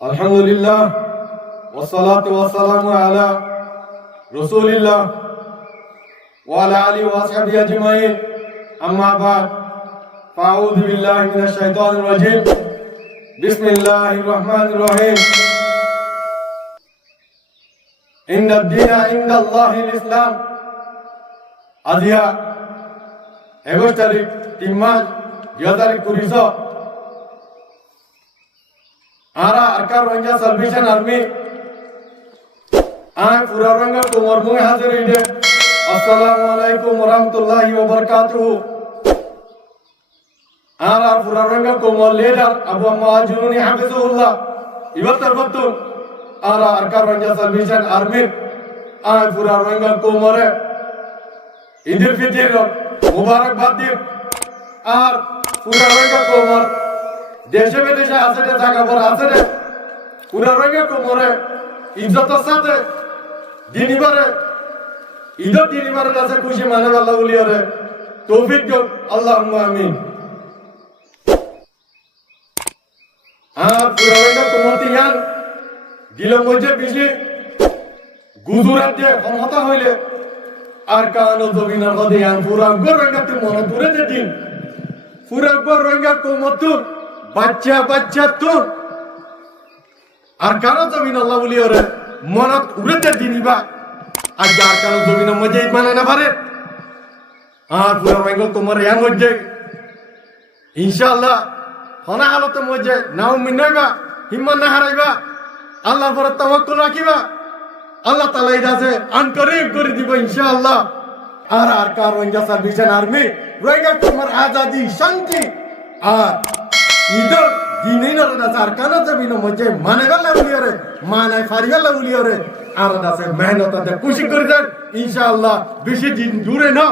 আলহামদুলিল্লাহ ওয়াসসালাতু ওয়াসসালামু আলা রাসূলিল্লাহ ওয়া আলা আলিহি ওয়া আসহাবিহি আজমাইন আম্মা বা'দ ফাআউযু বিল্লাহি মিনাশ শাইতানির রাজীম বিসমিল্লাহির রহমানির রহিম ইন্নাদ দীনা ইনদাল্লাহিল ইসলাম আজিয়া 21 তারিখ 3 মাস 2020 आरा अरकार रंगा सल्वेशन आर्मी आय पूरा रंगा कुमार मुंह हाजिर इधे अस्सलामु अलैकुम वरहमतुल्लाहि वबरकातुहू आरा पूरा रंगा कुमार लीडर अबू महाजुनी हाफिजुल्लाह इवतर बत्तु आरा अरकार रंगा सल्वेशन आर्मी आय पूरा रंगा कुमार ईदुल फितर मुबारकबाद दी आर पूरा रंगा कुमार देशे विदेशे আছে রে জায়গা বড় আছে রে পুরা রঙে কোমরে ইজ্জতের সাথে দিনিবারে ঈদের দিনিবারে আছে খুশি মানে আল্লাহ বলিয়ারে তৌফিক দিও আল্লাহুম্মা আমিন আর পুরা রঙে কোমতি ইয়ান দিলের মধ্যে বেশি গুজরাট দিয়ে ক্ষমতা হইলে আর কানো জমিনের মধ্যে ইয়ান পুরা রঙে মনে দূরে দিন পুরা রঙে কোমতুর বাচ্চা বাচ্চা তো আর কারো জমিন আল্লাহ বলি ওরে মনত উড়েতে দিনিবা আর যার কারো জমিন মজে মানে না পারে আর পুরো রঙ তোমার ইয়ান মজে ইনশাআল্লাহ হনা হালতে মজে নাও মিনাইবা হিম্মত না হারাইবা আল্লাহর উপর তাওয়াক্কুল রাখিবা আল্লাহ তাআলা ইদাসে আনকরিম করে দিব ইনশাআল্লাহ আর কার রঙ সার্ভিসেন আর্মি রঙ তোমার আজাদি শান্তি আর ইদর দিনের দাসার কানা জমিন মধ্যে মানে গলা উলিয়রে মানে ফারি গলা উলিয়রে আর দাসে মেহনততে খুশি করে দেন ইনশাআল্লাহ বেশি দিন দূরে না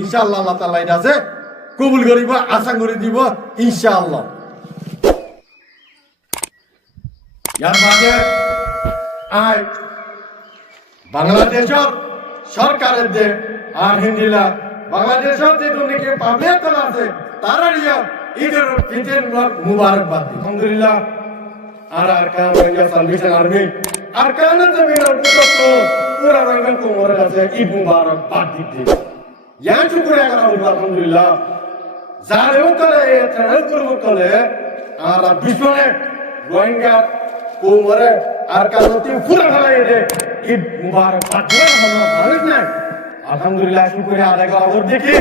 ইনশাআল্লাহ আল্লাহ তাআলা দাসে কবুল করিব আশা করে দিব ইনশাআল্লাহ ইয়ার বাদে আই বাংলাদেশের সরকারের যে আর হিন্দিলা বাংলাদেশের যে দুনিকে পাবলিক আছে তারা রিয়া ঈদের ফিতর মুবারকবাদ আলহামদুলিল্লাহ আর কান রঙা সালভেশন আর্মি আর কান জমিনের পুত্র পুরা রঙের কোমরে আছে ঈদ মুবারকবাদ দিতে ইয়া শুকরিয়া করা হলো আলহামদুলিল্লাহ যারেও করে চ্যানেল করব করে আর বিশ্বনে রঙা কোমরে আর কানতি পুরা হলাই দে ঈদ মুবারকবাদ দিতে হলো ভালো না আলহামদুলিল্লাহ শুকরিয়া আদায় করা হলো দেখি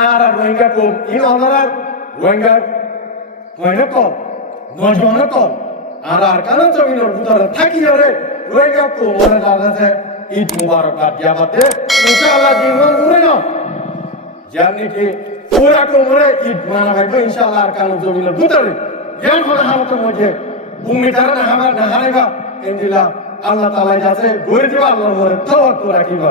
আর রঙা কোম ইন অনার রোহিঙ্গার কয়না কম নজওয়ান কম আর কারণ জমিনের ভিতরে থাকি রে রোহিঙ্গা কোমরে দাদাছে ঈদ মুবারকবাদ দিয়াবাতে ইনশাআল্লাহ দিন মনে না জানি কি পুরা কোমরে ঈদ মানাবে ইনশাআল্লাহ আর কারণ জমিনের ভিতরে জ্ঞান হলে হামতে মধ্যে ভূমি তারা না হামার না হারাইবা ইনশাআল্লাহ আল্লাহ তাআলা যাচ্ছে গড়ে দিবা আল্লাহর উপরে তাওয়াক্কুল রাখিবা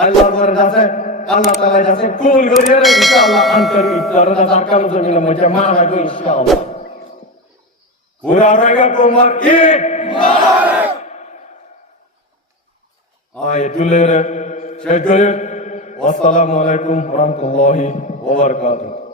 আল্লাহর উপরে যাচ্ছে আল্লাহ তাআলা যাচ্ছে কবুল করিয়ে ইনশাআল্লাহ আন্তরিক তারা সরকার জমিনের মধ্যে মানাবে ইনশাআল্লাহ পুরা রঙা কোমর ঈদ মুবারক আয় দুলের শেষ করে আসসালামু আলাইকুম ওয়া রাহমাতুল্লাহি ওয়া বারাকাতুহু